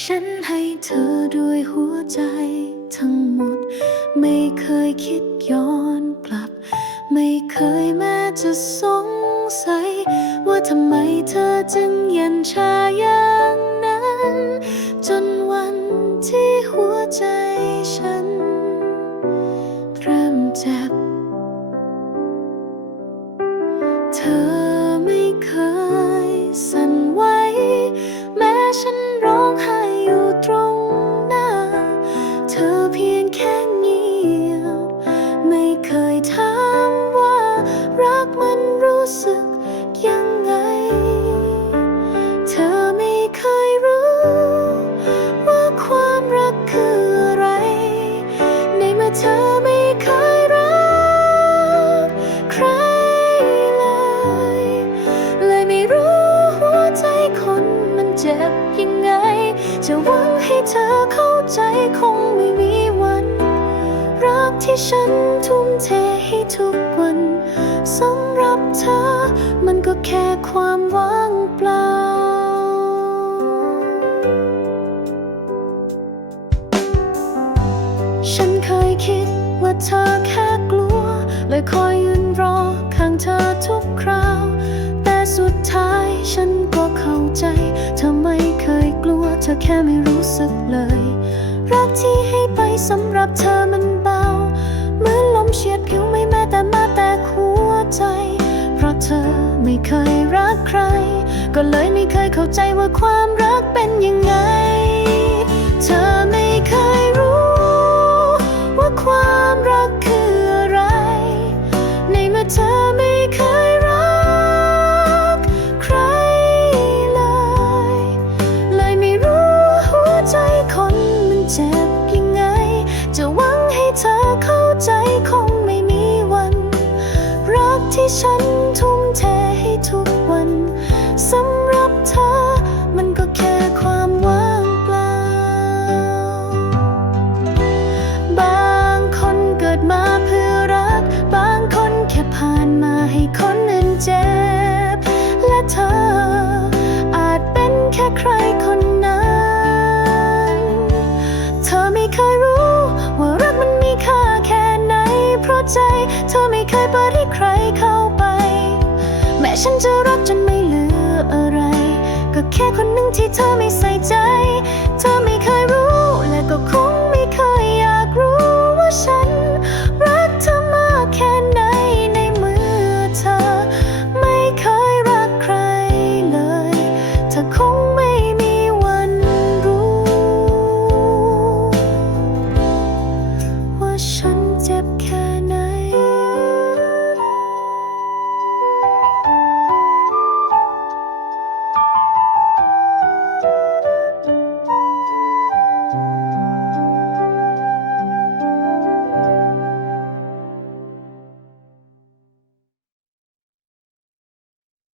ฉันให้เธอด้วยหัวใจทั้งหมด ไม่เคยคิดย้อนกลับ ไม่เคยแม้จะสงสัย ว่าทำไมเธอจึงเย็นชาอย่าง รู้สึกยังไง เธอไม่เคยรู้ ว่าความรักคืออะไร ในเมื่อเธอไม่เคยรักใครเลย เลยไม่รู้หัวใจคนมันเจ็บยังไง จะหวังให้เธอเข้าใจคงไม่มีวัน รักที่ฉันทุ่มเทให้ทุกวันสำหรับ เธอ มันก็แค่ความว่างเปล่า ฉันเคยคิดว่าเธอแค่กลัว เลยคอยยืนรอข้างเธอทุกคราว แต่สุดท้ายฉันก็เข้าใจ เธอไม่เคยกลัว เธอแค่ไม่รู้สึกเลย รักที่ให้ไปสำหรับเธอมันเบา เหมือนลมเฉียดผิว เธอไม่เคยรักใคร ก็เลยไม่เคยเข้าใจว่าความรักเป็นยังไง เธอไม่เคยรู้ ว่าความรักคืออะไร ในเมื่อเธอไม่เคยรักใครเลย เลยไม่รู้หัวใจคนมันเจ็บยังไง จะหวังให้เธอเข้าใจคง ที่ฉันทุ่มเทให้ทุกวันสำ เพราะใจ เธอไม่เคยเปิดให้ใครเข้าไป แม้ฉันจะรักจนไม่เหลืออะไร ก็แค่คนหนึ่งที่เธอไม่ใส่ใจ